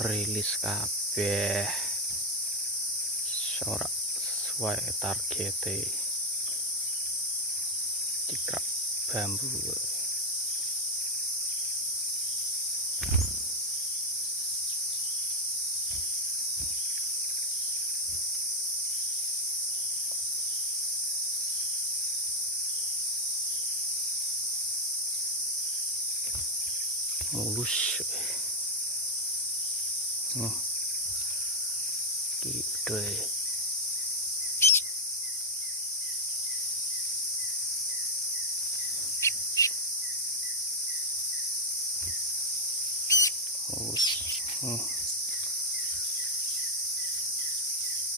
rilis kabeh ora sesuai targete dikrak bambu mulus gitu mulus